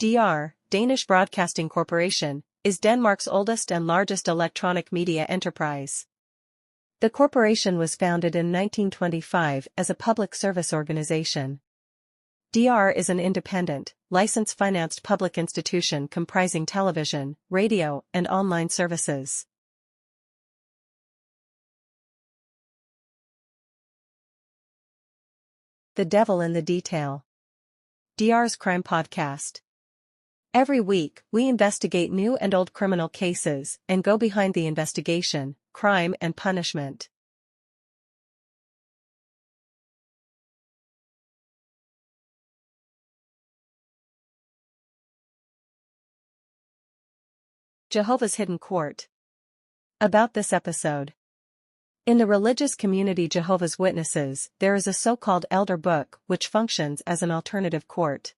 DR, Danish Broadcasting Corporation, is Denmark's oldest and largest electronic media enterprise. The corporation was founded in 1925 as a public service organization. DR is an independent, license-financed public institution comprising television, radio, and online services. The Devil in the Detail. DR's Crime Podcast. Every week, we investigate new and old criminal cases and go behind the investigation, crime and punishment. Jehovah's Hidden Court. About this episode. In the religious community Jehovah's Witnesses, there is a so-called elder book which functions as an alternative court.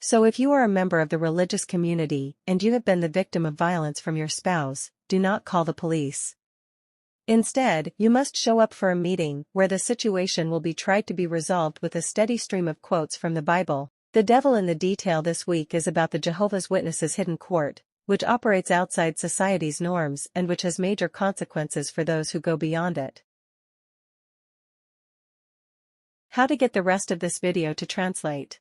So if you are a member of the religious community and you have been the victim of violence from your spouse, do not call the police. Instead, you must show up for a meeting where the situation will be tried to be resolved with a steady stream of quotes from the Bible. The Devil in the Detail this week is about the Jehovah's Witnesses Hidden Court, which operates outside society's norms and which has major consequences for those who go beyond it. How to get the rest of this video to translate.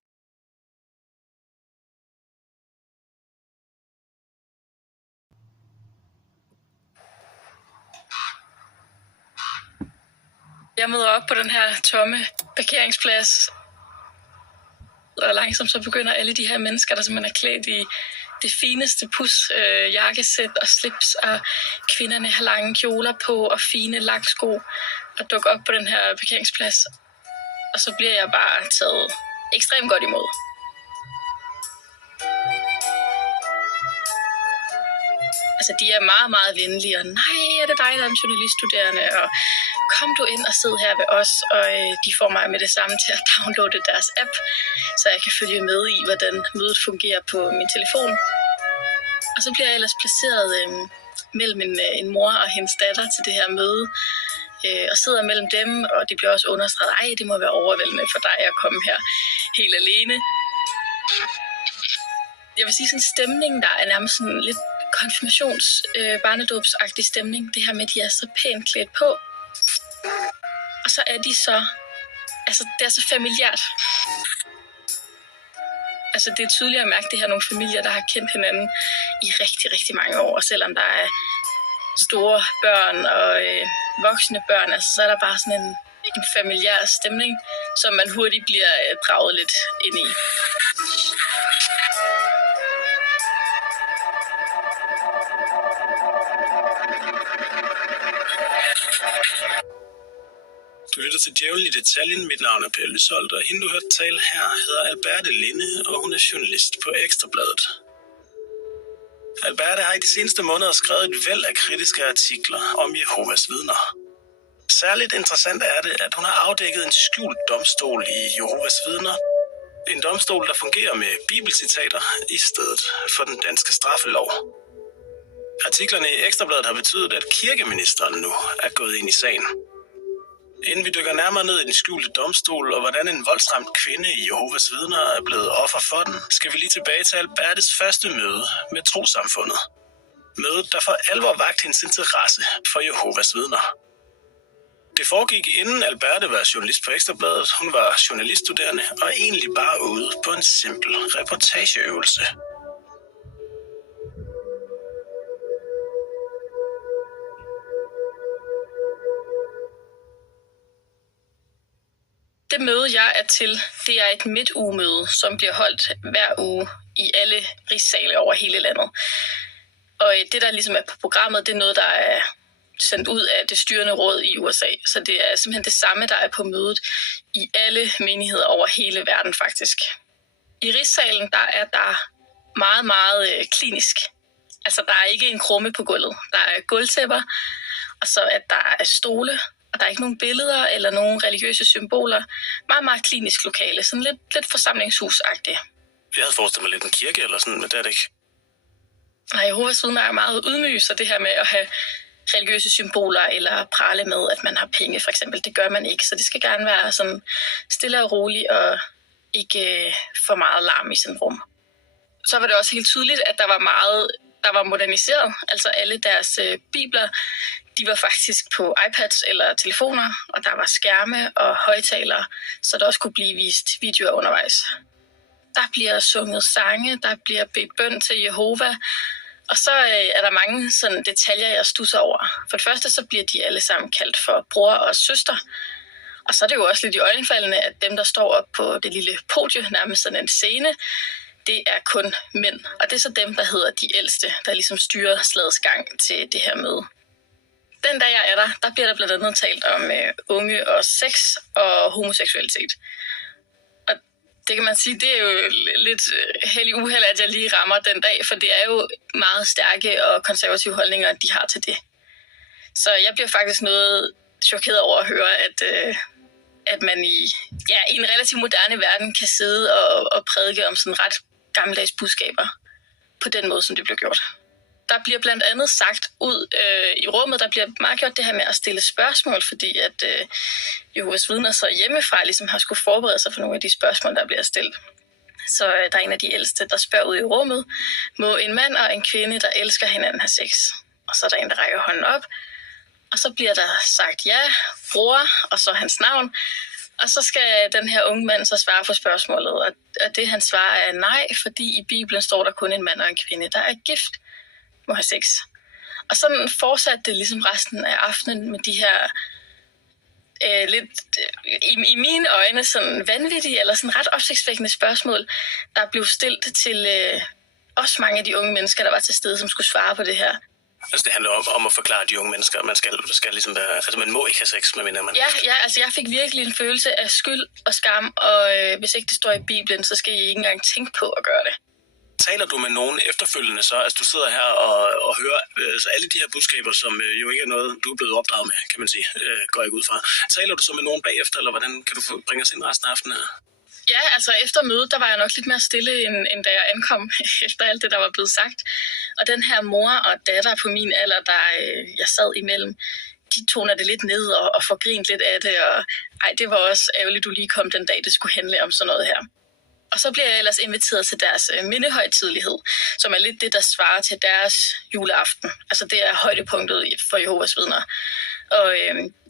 Jeg møder op på den her tomme parkeringsplads, og langsomt så begynder alle de her mennesker, der simpelthen er klædt i det fineste jakkesæt og slips, og kvinderne har lange kjoler på og fine laksko, og dukker op på den her parkeringsplads. Og så bliver jeg bare taget ekstremt godt imod. Altså, de er meget, meget venlige, og nej, er det dig, der er en journaliststuderende, og kom du ind og sid her ved os, og de får mig med det samme til at downloade deres app, så jeg kan følge med i, hvordan mødet fungerer på min telefon. Og så bliver jeg ellers placeret mellem en mor og hendes datter til det her møde, og sidder mellem dem, og det bliver også understreget, ej, det må være overvældende for dig at komme her helt alene. Jeg vil sige sådan en stemning, der er nærmest sådan lidt barnedåbsagtig stemning. Det her med, at de er så pænt klædt på. Og så er de så, altså det er så familiært. Altså det er tydeligt at mærke, at det her er nogle familier, der har kendt hinanden i rigtig, rigtig mange år. Og selvom der er store børn og voksne børn, altså så er der bare sådan en familiær stemning, som man hurtigt bliver draget lidt ind i. Du lytter til Djævlen i Detaljen. Mit navn er Per Lysholdt, og hende du hørte tale her hedder Alberte Linde, og hun er journalist på Ekstrabladet. Alberte har i de seneste måneder skrevet et væld af kritiske artikler om Jehovas vidner. Særligt interessant er det, at hun har afdækket en skjult domstol i Jehovas vidner. En domstol, der fungerer med bibelcitater i stedet for den danske straffelov. Artiklerne i Ekstrabladet har betydet, at kirkeministeren nu er gået ind i sagen. Inden vi dykker nærmere ned i den skjulte domstol, og hvordan en voldsramt kvinde i Jehovas vidner er blevet offer for den, skal vi lige tilbage til Albertes første møde med trossamfundet. Mødet, der for alvor vagt hendes interesse for Jehovas vidner. Det foregik inden Alberte var journalist på Ekstrabladet. Hun var journaliststuderende og egentlig bare ude på en simpel reportageøvelse. Det møde, jeg er til, det er et midtugemøde, som bliver holdt hver uge i alle rigssale over hele landet. Og det, der ligesom er på programmet, det er noget, der er sendt ud af det styrende råd i USA. Så det er simpelthen det samme, der er på mødet i alle menigheder over hele verden faktisk. I rigssalen, der er der meget, meget klinisk. Altså, der er ikke en krumme på gulvet. Der er gulvtæpper, og så at der er stole, og der er ikke nogen billeder eller nogen religiøse symboler. Meget, meget klinisk lokale. Sådan lidt forsamlingshusagtigt. Jeg havde forestillet mig lidt en kirke eller sådan, men det er det ikke. Nej, Jehovas vidner er meget ydmyge, så det her med at have religiøse symboler eller prale med, at man har penge for eksempel, det gør man ikke. Så det skal gerne være sådan stille og roligt og ikke for meget larm i sådan rum. så var det også helt tydeligt, at der var meget, der var moderniseret. Altså alle deres bibler, de var faktisk på iPads eller telefoner, og der var skærme og højtalere, så der også kunne blive vist videoer undervejs. Der bliver sunget sange, der bliver bedt bøn til Jehova, og så er der mange sådan detaljer, jeg studser over. For det første, så bliver de alle sammen kaldt for bror og søster. Og så er det jo også lidt i øjenfaldende, at dem, der står op på det lille podie, nærmest sådan en scene, det er kun mænd. Og det er så dem, der hedder de ældste, der ligesom styrer slagets gang til det her møde. Den dag jeg er der bliver der blandt andet talt om unge og sex og homoseksualitet. Og det kan man sige, det er jo lidt heldig uheld, at jeg lige rammer den dag, for det er jo meget stærke og konservative holdninger, de har til det. Så jeg bliver faktisk noget chokeret over at høre, at man i en relativt moderne verden kan sidde og prædike om sådan ret gammeldags budskaber på den måde, som det bliver gjort. Der bliver blandt andet sagt ud i rummet, der bliver meget gjort det her med at stille spørgsmål, fordi at Jehovas vidner så hjemmefra ligesom har skulle forberede sig for nogle af de spørgsmål, der bliver stillet. Så der er en af de ældste, der spørger ud i rummet, må en mand og en kvinde, der elsker hinanden, have sex? Og så er der en, der rækker hånden op, og så bliver der sagt ja, bror, og så hans navn. Og så skal den her unge mand så svare på spørgsmålet, og det han svarer er nej, fordi i Bibelen står der kun en mand og en kvinde, der er gift, må have sex. Og sådan fortsatte det ligesom resten af aftenen med de her lidt i mine øjne sådan vanvittige eller sådan ret opsigtsvækkende spørgsmål, der blev stillet til også mange af de unge mennesker, der var til stede, som skulle svare på det her. Altså det handler om at forklare de unge mennesker, at man skal ligesom være, altså man må ikke have sex, medmindre man... Ja, altså jeg fik virkelig en følelse af skyld og skam, og hvis ikke det står i Bibelen, så skal I ikke engang tænke på at gøre det. Taler du med nogen efterfølgende så? Altså du sidder her og hører altså alle de her budskaber, som jo ikke er noget, du er blevet opdraget med, kan man sige, går jeg ud fra. Taler du så med nogen bagefter, eller hvordan kan du bringe os ind resten af aftenen her? Ja, altså efter mødet, der var jeg nok lidt mere stille, end da jeg ankom, efter alt det, der var blevet sagt. Og den her mor og datter på min alder, der jeg sad imellem, de toner det lidt ned og får grint lidt af det. Og det var også ærgerligt, du lige kom den dag, det skulle handle om sådan noget her. Og så bliver jeg ellers inviteret til deres mindehøjtidelighed, som er lidt det, der svarer til deres juleaften. Altså det er højdepunktet for Jehovas vidner. Og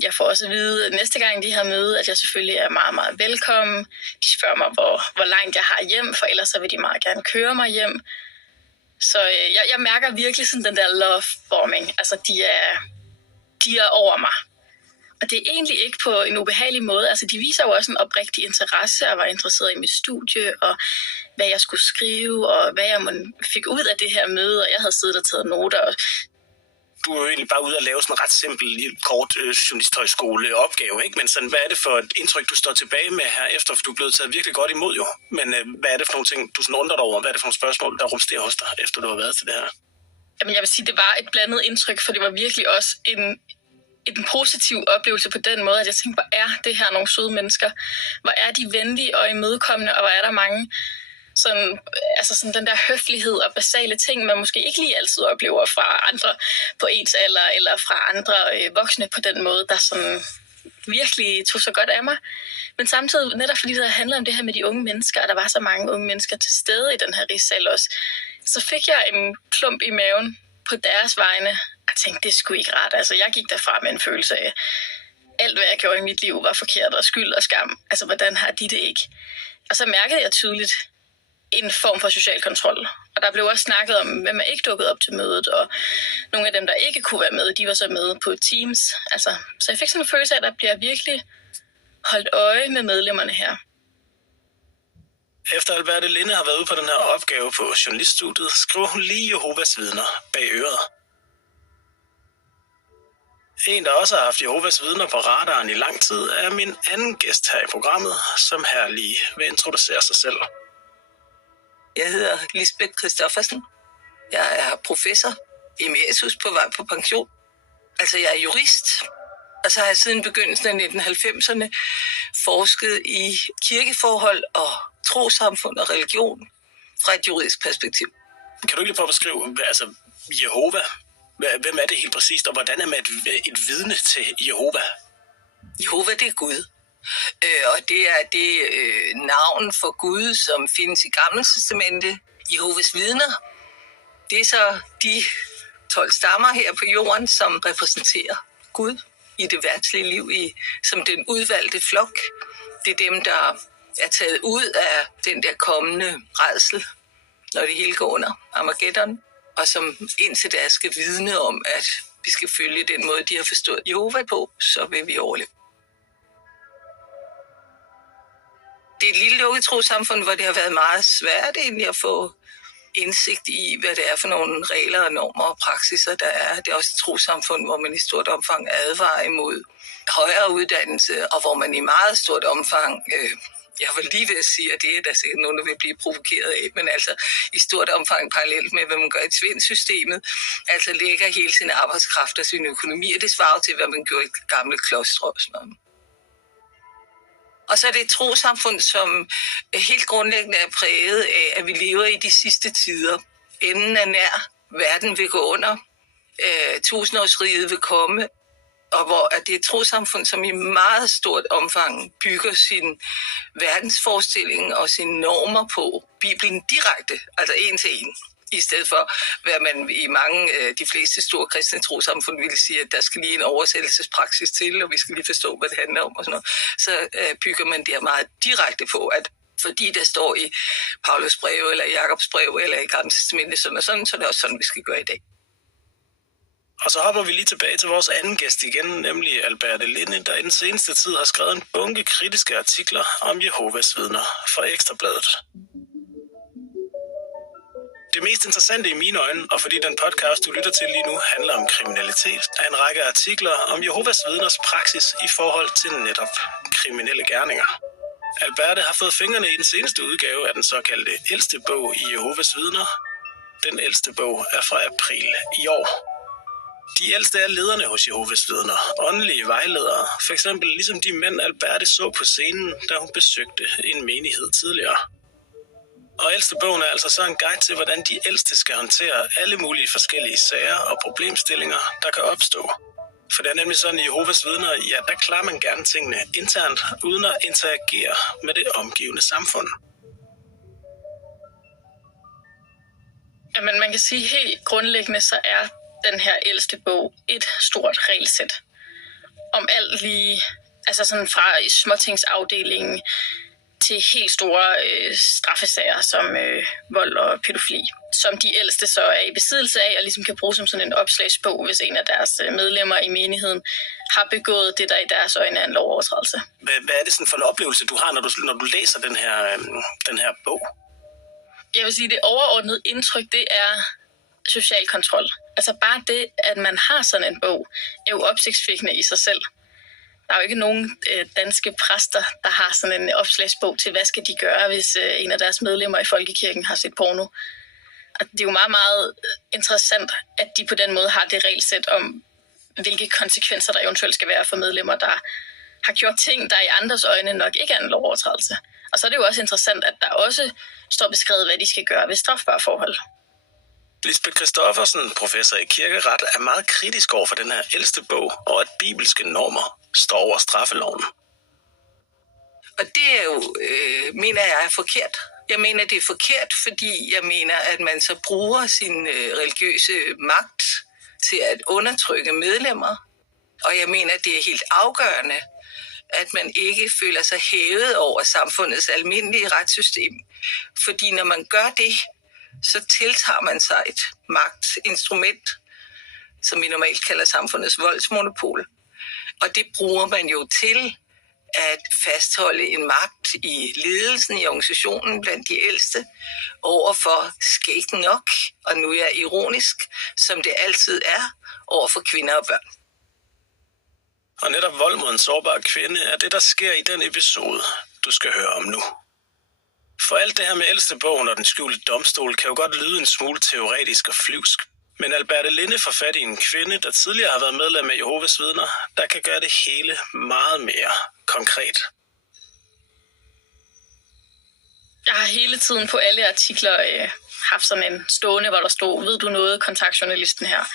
jeg får også at vide næste gang, de har møde, at jeg selvfølgelig er meget, meget velkommen. De spørger mig, hvor langt jeg har hjem, for ellers så vil de meget gerne køre mig hjem. Så jeg mærker virkelig sådan den der love-bombing. Altså de er over mig. Og det er egentlig ikke på en ubehagelig måde. Altså de viser jo også en oprigtig interesse og var interesseret i mit studie, og hvad jeg skulle skrive, og hvad jeg fik ud af det her møde, og jeg havde siddet og taget noter. Du er jo egentlig bare ude at lave sådan en ret simpel, kort journalisthøjskole-opgave, ikke? Men sådan, hvad er det for et indtryk, du står tilbage med her efter, for du er blevet taget virkelig godt imod jo. Men hvad er det for nogle ting, du sådan undrer dig over? Hvad er det for nogle spørgsmål, der rumsterer hos dig, efter du har været til det her? Jamen jeg vil sige, det var et blandet indtryk, for det var virkelig også en positiv oplevelse på den måde, at jeg tænkte, hvor er det her nogle søde mennesker? Hvor er de venlige og imødekommende, og hvor er der mange sådan, altså sådan den der høflighed og basale ting, man måske ikke lige altid oplever fra andre på ens alder, eller fra andre voksne på den måde, der sådan virkelig tog så godt af mig. Men samtidig, netop fordi det handler om det her med de unge mennesker, og der var så mange unge mennesker til stede i den her rigssal også, så fik jeg en klump i maven på deres vegne. Jeg tænkte, det skulle ikke rart. Altså, jeg gik derfra med en følelse af, alt hvad jeg gjorde i mit liv var forkert og skyld og skam. Altså, hvordan har de det ikke? Og så mærkede jeg tydeligt en form for social kontrol. Og der blev også snakket om, hvem er ikke dukket op til mødet, og nogle af dem, der ikke kunne være med, de var så med på Teams. Altså, så jeg fik sådan en følelse af, at der bliver virkelig holdt øje med medlemmerne her. Efter Alberte Linde har været ude på den her opgave på journaliststudiet, skriver hun lige Jehovas vidner bag øret. En, der også har haft Jehovas vidner på radaren i lang tid, er min anden gæst her i programmet, som her lige vil introducere sig selv. Jeg hedder Lisbeth Christoffersen. Jeg er professor emeritus på vej på pension. Altså, jeg er jurist, og så har jeg siden begyndelsen af 1990'erne forsket i kirkeforhold og trossamfund og religion fra et juridisk perspektiv. Kan du ikke lige prøve at beskrive, altså Jehova? Hvem er det helt præcist, og hvordan er man et vidne til Jehova? Jehova, det er Gud. Og det er det navn for Gud, som findes i Gamle Testamente, Jehovas vidner, det er så de 12 stammer her på jorden, som repræsenterer Gud i det verdslige liv, som den udvalgte flok. Det er dem, der er taget ud af den der kommende rædsel, når det hele går under Armageddon, og som indtil da skal vidne om, at vi skal følge den måde, de har forstået Jehova på, så vil vi overleve. Det er et lille lukket trossamfund, hvor det har været meget svært egentlig at få indsigt i, hvad det er for nogle regler og normer og praksiser, der er. Det er også et trossamfund, hvor man i stort omfang advarer imod højere uddannelse, og hvor man i meget stort omfang, jeg var lige ved at sige, at det er der sikkert nogen, der vil blive provokeret af, men altså i stort omfang parallelt med, hvad man gør i tvindsystemet, altså lægger hele sin arbejdskraft og sin økonomi, og det svarer til, hvad man gjorde i gamle klostre og sådan noget. Og så er det et trossamfund, som helt grundlæggende er præget af, at vi lever i de sidste tider. Enden er nær, verden vil gå under, tusindårsriget vil komme, og hvor det er et trossamfund, som i meget stort omfang bygger sin verdensforestilling og sine normer på Bibelen direkte, altså en til en. I stedet for, hvad man i de fleste store kristne trossamfund ville sige, at der skal lige en oversættelsespraksis til, og vi skal lige forstå, hvad det handler om og sådan noget. Så bygger man det meget direkte på, at fordi der står i Paulus brev, eller i Jakobs brev, eller i Gamle Testamentet, sådan og sådan, så er det også sådan, vi skal gøre i dag. Og så hopper vi lige tilbage til vores anden gæst igen, nemlig Alberte Linde, der i den seneste tid har skrevet en bunke kritiske artikler om Jehovas vidner fra Ekstra Bladet. Det mest interessante i mine øjne, og fordi den podcast, du lytter til lige nu, handler om kriminalitet, er en række artikler om Jehovas vidners praksis i forhold til netop kriminelle gerninger. Alberte har fået fingrene i den seneste udgave af den såkaldte ældste bog i Jehovas vidner. Den ældste bog er fra april i år. De ældste er lederne hos Jehovas vidner, åndelige vejledere, for eksempel ligesom de mænd Alberte så på scenen, da hun besøgte en menighed tidligere. Og ældstebogen er altså så en guide til, hvordan de ældste skal håndtere alle mulige forskellige sager og problemstillinger, der kan opstå. For det er nemlig sådan, i Jehovas vidner, ja, der klarer man gerne tingene internt, uden at interagere med det omgivende samfund. Jamen, man kan sige helt grundlæggende, så er den her ældste bog et stort regelsæt om alt lige, altså sådan fra småtingsafdelingen til helt store straffesager som vold og pædofili, som de ældste så er i besiddelse af og ligesom kan bruge som sådan en opslagsbog, hvis en af deres medlemmer i menigheden har begået det, der i deres øjne er en lovovertrædelse. Hvad er det sådan for en oplevelse, du har, når du læser den her bog? Jeg vil sige, det overordnede indtryk, det er social kontrol. Altså bare det, at man har sådan en bog, er jo opsigtsvækkende i sig selv. Der er jo ikke nogen danske præster, der har sådan en opslagsbog til, hvad skal de gøre, hvis en af deres medlemmer i folkekirken har set porno. Og det er jo meget, meget interessant, at de på den måde har det regelsæt om, hvilke konsekvenser der eventuelt skal være for medlemmer, der har gjort ting, der i andres øjne nok ikke er en lovovertrædelse. Og så er det jo også interessant, at der også står beskrevet, hvad de skal gøre ved strafbare forhold. Lisbeth Christoffersen, professor i kirkeret, er meget kritisk over for den her ældste bog, og at bibelske normer står over straffeloven. Og det er jo, mener jeg, er forkert. Jeg mener, det er forkert, fordi jeg mener, at man så bruger sin religiøse magt til at undertrykke medlemmer. Og jeg mener, det er helt afgørende, at man ikke føler sig hævet over samfundets almindelige retssystem. Fordi når man gør det, så tiltager man sig et magtinstrument, som vi normalt kalder samfundets voldsmonopol. Og det bruger man jo til at fastholde en magt i ledelsen i organisationen blandt de ældste overfor skægt nok, og nu er jeg ironisk, som det altid er, overfor kvinder og børn. Og netop vold mod en sårbar kvinde er det, der sker i den episode, du skal høre om nu. For alt det her med ældstebogen og den skjulte domstol kan jo godt lyde en smule teoretisk og flyvsk. Men Alberte Linde får fat i en kvinde, der tidligere har været medlem af Jehovas vidner, der kan gøre det hele meget mere konkret. Jeg har hele tiden på alle artikler haft sådan en stående, hvor der stod, ved du noget, kontakt journalisten her.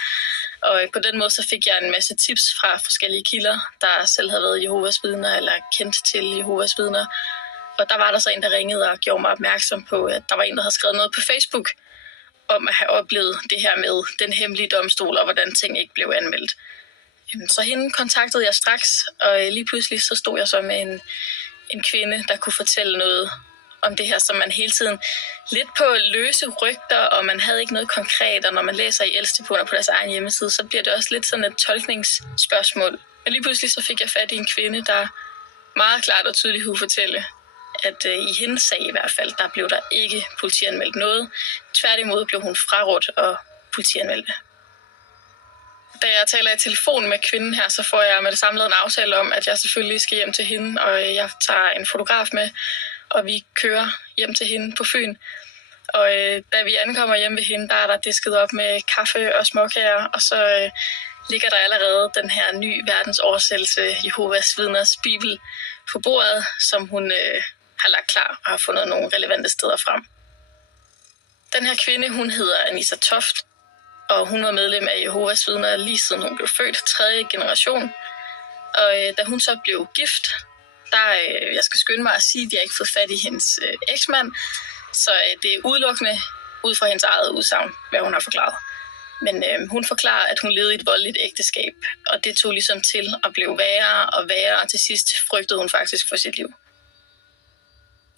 Og på den måde så fik jeg en masse tips fra forskellige kilder, der selv havde været Jehovas vidner eller kendt til Jehovas vidner. Og der var der så en, der ringede og gjorde mig opmærksom på, at der var en, der havde skrevet noget på Facebook om at have oplevet det her med den hemmelige domstol, og hvordan ting ikke blev anmeldt. Så hende kontaktede jeg straks, og lige pludselig så stod jeg så med en kvinde, der kunne fortælle noget om det her, som man hele tiden lidt på løse rygter, og man havde ikke noget konkret, og når man læser i Ældstebunder på deres egen hjemmeside, så bliver det også lidt sådan et tolkningsspørgsmål. Men lige pludselig så fik jeg fat i en kvinde, der meget klart og tydeligt kunne fortælle, at i hendes sag i hvert fald, der blev der ikke politianmeldt noget. Tværtimod blev hun frarådt og politianmeldte. Da jeg taler i telefon med kvinden her, så får jeg med det samme lavet en aftale om, at jeg selvfølgelig skal hjem til hende, og jeg tager en fotograf med, og vi kører hjem til hende på Fyn. Og da vi ankommer hjem ved hende, der er der disket op med kaffe og småkager, og så ligger der allerede den her nye verdensoversættelse, Jehovas Vidners Bibel, på bordet, som hun har lagt klar og har fundet nogle relevante steder frem. Den her kvinde, hun hedder Anita Toft, og hun var medlem af Jehovas Vidner lige siden hun blev født, 3. generation. Og da hun så blev gift, jeg skal skynde mig at sige, at jeg ikke har fået fat i hendes eksmand, så det er udelukkende ud fra hendes eget udsagn, hvad hun har forklaret. Men hun forklarer, at hun levede i et voldeligt ægteskab, og det tog ligesom til at blive værre og værre, og til sidst frygtede hun faktisk for sit liv.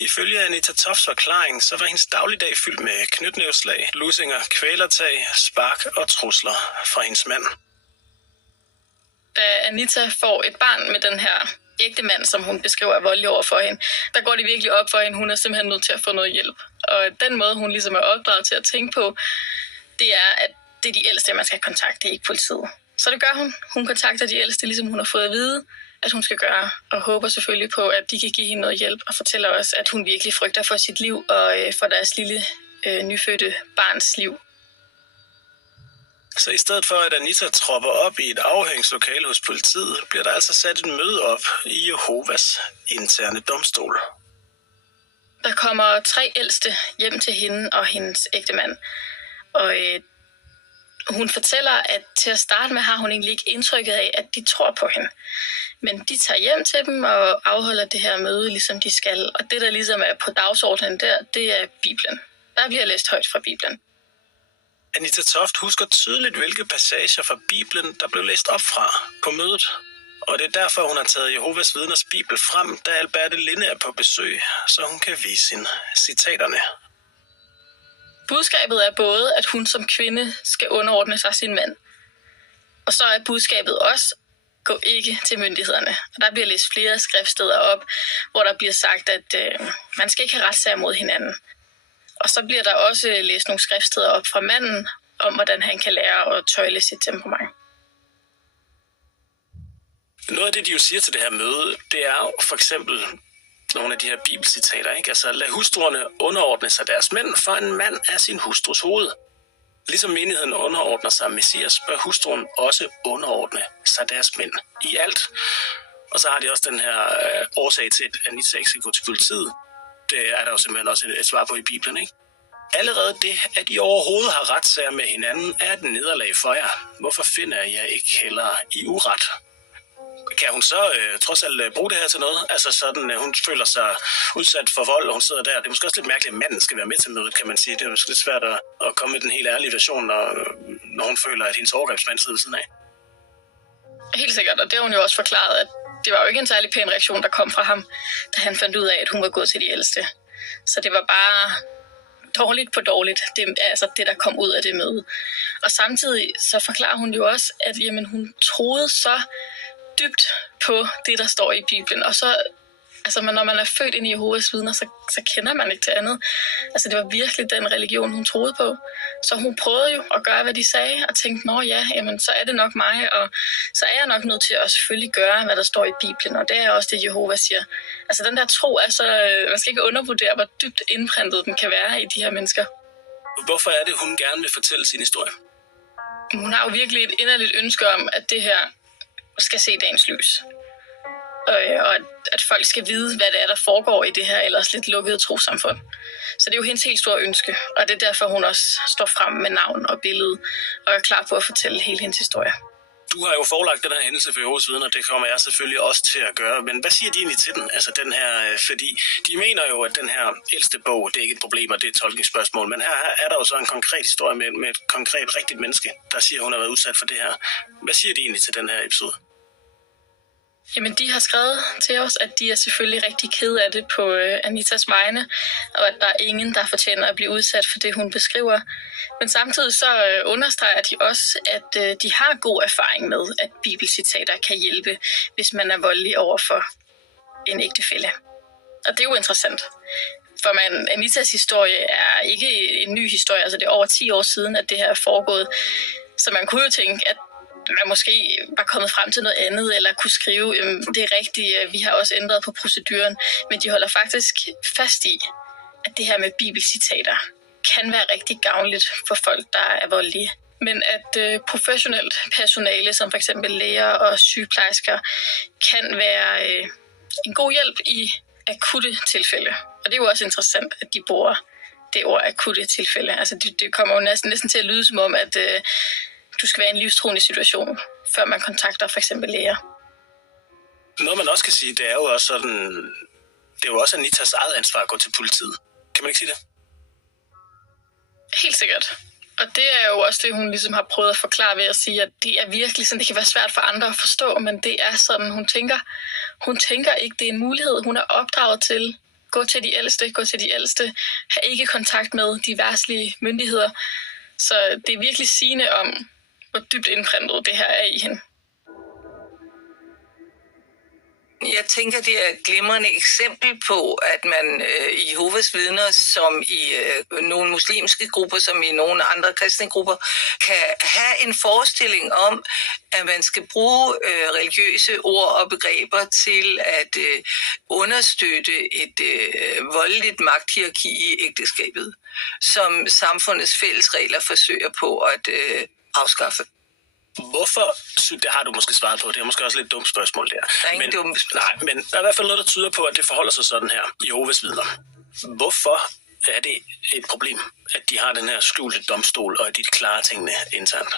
Ifølge Anita Tofts forklaring, så var hendes dagligdag fyldt med knytnæveslag, lussinger, kvælertag, spark og trusler fra hendes mand. Da Anita får et barn med den her ægte mand, som hun beskriver er voldelig over for hende, der går det virkelig op for hende. Hun er simpelthen nødt til at få noget hjælp. Og den måde, hun ligesom er opdraget til at tænke på, det er, at det er de ældste, man skal kontakte, ikke politiet. Så det gør hun. Hun kontakter de ældste, ligesom hun har fået at vide, at hun skal gøre, og håber selvfølgelig på, at de kan give hende noget hjælp, og fortæller også, at hun virkelig frygter for sit liv og for deres lille nyfødte barns liv. Så i stedet for, at Anita tropper op i et afhøringslokale hos politiet, bliver der altså sat et møde op i Jehovas interne domstol. Der kommer 3 ældste hjem til hende og hendes ægtemand, og hun fortæller, at til at starte med har hun egentlig ikke indtrykket af, at de tror på hende. Men de tager hjem til dem og afholder det her møde, ligesom de skal. Og det, der ligesom er på dagsordenen der, det er Bibelen. Der bliver læst højt fra Bibelen. Anita Toft husker tydeligt, hvilke passager fra Bibelen, der blev læst op fra på mødet. Og det er derfor, hun har taget Jehovas Vidners Bibel frem, da Alberte Linde er på besøg, så hun kan vise hende citaterne. Budskabet er både, at hun som kvinde skal underordne sig sin mand. Og så er budskabet også, gå ikke til myndighederne. Og der bliver læst flere skriftsteder op, hvor der bliver sagt, at man skal ikke have retssager mod hinanden. Og så bliver der også læst nogle skriftsteder op fra manden, om hvordan han kan lære at tøjle sit temperament. Noget af det, de jo siger til det her møde, det er jo for eksempel nogle af de her bibelcitater, ikke? Altså, lad hustruerne underordne sig deres mænd, for en mand er sin hustrus hoved. Ligesom menigheden underordner sig Messias, bør hustruen også underordne sig deres mænd i alt. Og så har de også den her årsag til, at Anita ikke skal gå til politiet. Det er der jo simpelthen også et svar på i Bibelen, ikke? Allerede det, at I overhovedet har retssager med hinanden, er et nederlag for jer. Hvorfor finder jeg ikke heller i uret? Kan hun så trods alt bruge det her til noget? Altså sådan, hun føler sig udsat for vold, og hun sidder der. Det er måske også lidt mærkeligt, at manden skal være med til mødet, kan man sige. Det er måske lidt svært at komme med den helt ærlige version, når hun føler, at hendes overgrebsmand sidder ved siden af. Helt sikkert, og det har hun jo også forklaret, at det var jo ikke en særlig pæn reaktion, der kom fra ham, da han fandt ud af, at hun var gået til de ældste. Så det var bare dårligt på dårligt, det der kom ud af det møde. Og samtidig så forklarer hun jo også, at jamen, hun troede så dybt på det, der står i Bibelen. Og så, altså når man er født ind i Jehovas Vidner, så kender man ikke til andet. Altså det var virkelig den religion, hun troede på. Så hun prøvede jo at gøre, hvad de sagde, og tænkte, nå ja, jamen, så er det nok mig, og så er jeg nok nødt til at selvfølgelig gøre, hvad der står i Bibelen. Og det er også det, Jehova siger. Altså den der tro er så, man skal ikke undervurdere, hvor dybt indprintet den kan være i de her mennesker. Hvorfor er det, hun gerne vil fortælle sin historie? Hun har jo virkelig et inderligt ønske om, at det her skal se dagens lys. Og at folk skal vide, hvad det er, der foregår i det her ellers lidt lukkede trossamfund. Så det er jo hendes helt store ønske, og det er derfor, hun også står frem med navn og billede, og er klar på at fortælle hele hendes historie. Du har jo forelagt den her hændelse for Jehovas vidner, det kommer jeg selvfølgelig også til at gøre. Men hvad siger de egentlig til den? Altså den her, fordi de mener jo, at den her ældste bog, det er ikke et problem, og det er et tolkningsspørgsmål. Men her er der jo så en konkret historie med et konkret rigtigt menneske, der siger, at hun har været udsat for det her. Hvad siger de egentlig til den her episode? Jamen, de har skrevet til os, at de er selvfølgelig rigtig kede af det på Anitas vegne, og at der er ingen, der fortjener at blive udsat for det, hun beskriver. Men samtidig så understreger de også, at de har god erfaring med, at bibelcitater kan hjælpe, hvis man er voldelig over for en ægtefælle. Og det er jo interessant. For Anitas historie er ikke en ny historie, altså det er over 10 år siden, at det her er foregået. Så man kunne jo tænke, at man måske var kommet frem til noget andet, eller kunne skrive, det er rigtigt, vi har også ændret på proceduren, men de holder faktisk fast i, at det her med bibelcitater kan være rigtig gavnligt for folk, der er voldelige. Men at professionelt personale, som f.eks. læger og sygeplejersker, kan være en god hjælp i akutte tilfælde. Og det er jo også interessant, at de bruger det ord akutte tilfælde. Altså det kommer jo næsten til at lyde som om, at du skal være i en livstruende situation, før man kontakter for eksempel læger. Noget man også kan sige, det er jo også sådan, det er jo også Anitas eget ansvar at gå til politiet. Kan man ikke sige det? Helt sikkert. Og det er jo også det, hun ligesom har prøvet at forklare ved at sige, at det er virkelig sådan, det kan være svært for andre at forstå, men det er sådan, hun tænker. Hun tænker ikke, det er en mulighed. Hun er opdraget til gå til de ældste, have ikke kontakt med de verdslige myndigheder. Så det er virkelig sigende om, hvor dybt indprintet det her er i hende. Jeg tænker, det er et glimrende eksempel på, at man i Jehovas vidner, som i nogle muslimske grupper, som i nogle andre kristne grupper, kan have en forestilling om, at man skal bruge religiøse ord og begreber til at understøtte et voldeligt magthierarki i ægteskabet, som samfundets fælles regler forsøger på at afskaffe. Hvorfor? Det har du måske svaret på. Det er måske også lidt et dumt spørgsmål der. Der er ingen dumt spørgsmål. Nej, men der er i hvert fald noget, der tyder på, at det forholder sig sådan her i Jehovas vidner. Hvorfor er det et problem, at de har den her skjulte domstol, og at de klarer tingene internt?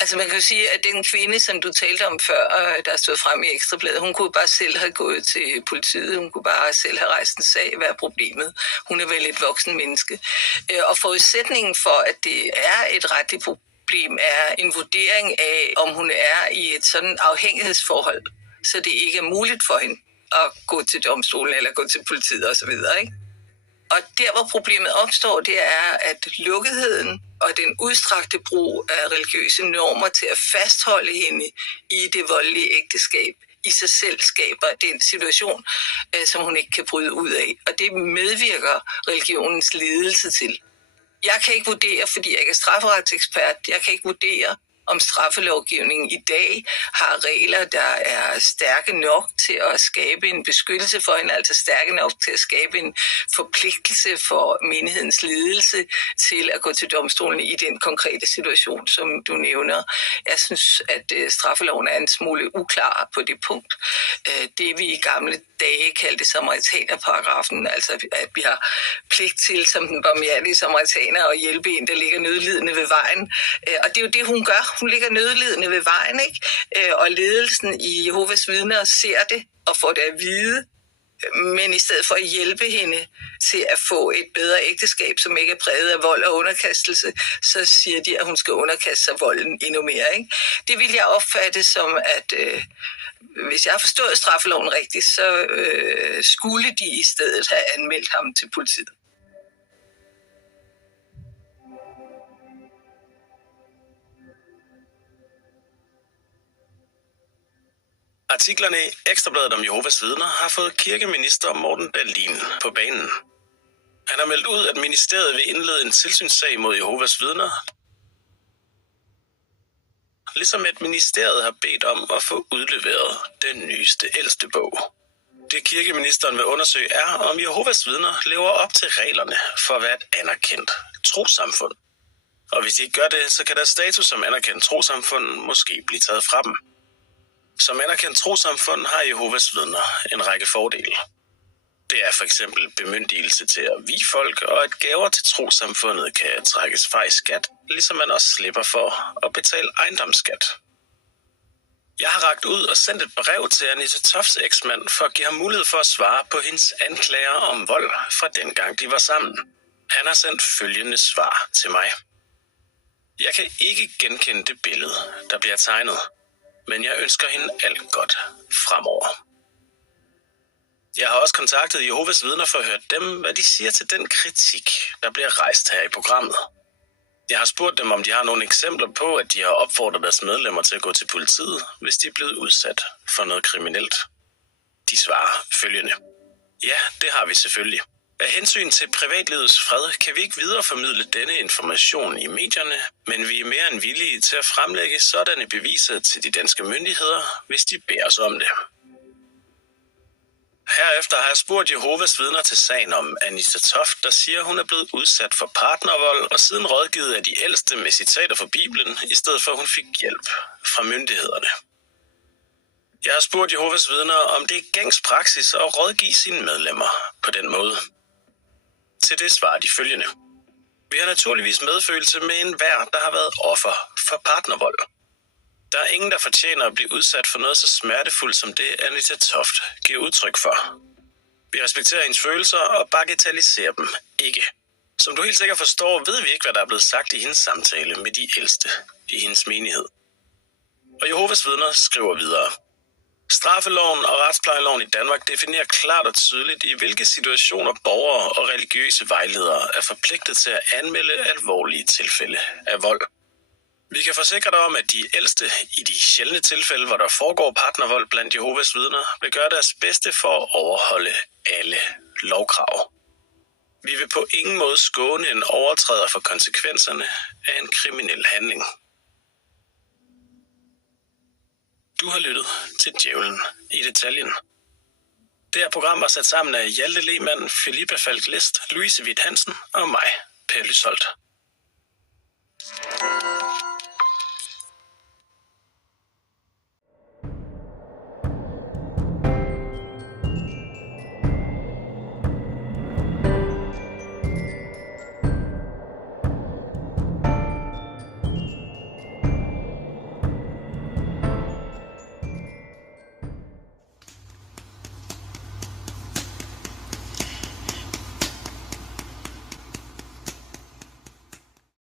Altså man kan jo sige, at den kvinde, som du talte om før, der stod frem i Ekstrabladet, hun kunne bare selv have gået til politiet, hun kunne bare selv have rejst en sag, hvad er problemet? Hun er vel et voksen menneske. Og forudsætningen for, at det er et retligt problem, er en vurdering af, om hun er i et sådan afhængighedsforhold, så det ikke er muligt for hende at gå til domstolen eller gå til politiet osv. Og der, hvor problemet opstår, det er, at lukketheden og den udstrakte brug af religiøse normer til at fastholde hende i det voldelige ægteskab i sig selv skaber den situation, som hun ikke kan bryde ud af. Og det medvirker religionens ledelse til. Jeg kan ikke vurdere, fordi jeg ikke er strafferetsekspert, jeg kan ikke vurdere, om straffelovgivningen i dag har regler, der er stærke nok til at skabe en beskyttelse for hende, altså stærke nok til at skabe en forpligtelse for menighedens ledelse til at gå til domstolen i den konkrete situation, som du nævner. Jeg synes, at straffeloven er en smule uklar på det punkt. Det vi i gamle dage kaldte samaritanerparagrafen, altså at vi har pligt til som den barmhjertige samaritaner at hjælpe en, der ligger nødlidende ved vejen. Og det er jo det, hun gør. Hun ligger nødlidende ved vejen, ikke? Og ledelsen i Jehovas vidner ser det og får det at vide. Men i stedet for at hjælpe hende til at få et bedre ægteskab, som ikke er præget af vold og underkastelse, så siger de, at hun skal underkaste sig volden endnu mere. Ikke? Det vil jeg opfatte som, at hvis jeg har forstået straffeloven rigtigt, så skulle de i stedet have anmeldt ham til politiet. Artiklerne i Ekstrabladet om Jehovas vidner har fået kirkeminister Morten Dahlin på banen. Han har meldt ud, at ministeriet vil indlede en tilsynssag mod Jehovas vidner, ligesom at ministeriet har bedt om at få udleveret den nyeste ældste bog. Det kirkeministeren vil undersøge er, om Jehovas vidner lever op til reglerne for at være et anerkendt trossamfund. Og hvis de ikke gør det, så kan deres status som anerkendt trossamfund måske blive taget fra dem. Som anerkendt trossamfund har Jehovas vidner en række fordele. Det er for eksempel bemyndigelse til at vie folk, og at gaver til trossamfundet kan trækkes fra i skat, ligesom man også slipper for at betale ejendomsskat. Jeg har rakt ud og sendt et brev til Anita Tofts eksmand for at give ham mulighed for at svare på hendes anklager om vold fra dengang de var sammen. Han har sendt følgende svar til mig. Jeg kan ikke genkende det billede, der bliver tegnet, men jeg ønsker hende alt godt fremover. Jeg har også kontaktet Jehovas vidner for at høre dem, hvad de siger til den kritik, der bliver rejst her i programmet. Jeg har spurgt dem, om de har nogle eksempler på, at de har opfordret deres medlemmer til at gå til politiet, hvis de er blevet udsat for noget kriminelt. De svarer følgende. Ja, det har vi selvfølgelig. Af hensyn til privatlivets fred kan vi ikke videreformidle denne information i medierne, men vi er mere end villige til at fremlægge sådanne beviser til de danske myndigheder, hvis de beder os om det. Herefter har jeg spurgt Jehovas vidner til sagen om Anita Toft, der siger, at hun er blevet udsat for partnervold og siden rådgivet af de ældste med citater fra Bibelen, i stedet for at hun fik hjælp fra myndighederne. Jeg har spurgt Jehovas vidner, om det er gængs praksis at rådgive sine medlemmer på den måde. Til det svarer de følgende. Vi har naturligvis medfølelse med enhver, der har været offer for partnervold. Der er ingen, der fortjener at blive udsat for noget så smertefuldt som det, Anita Toft giver udtryk for. Vi respekterer hendes følelser og bagatelliserer dem ikke. Som du helt sikkert forstår, ved vi ikke, hvad der er blevet sagt i hendes samtale med de ældste i hendes menighed. Og Jehovas vidner skriver videre. Straffeloven og retsplejeloven i Danmark definerer klart og tydeligt, i hvilke situationer borgere og religiøse vejledere er forpligtet til at anmelde alvorlige tilfælde af vold. Vi kan forsikre dig om, at de ældste i de sjældne tilfælde, hvor der foregår partnervold blandt Jehovas vidner, vil gøre deres bedste for at overholde alle lovkrav. Vi vil på ingen måde skåne en overtræder for konsekvenserne af en kriminel handling. Du har lyttet til Djævlen i detaljen. Det her program var sat sammen af Hjalte Lehmann, Filippa Falk List, Louise Witt Hansen og mig, Per Lysholdt.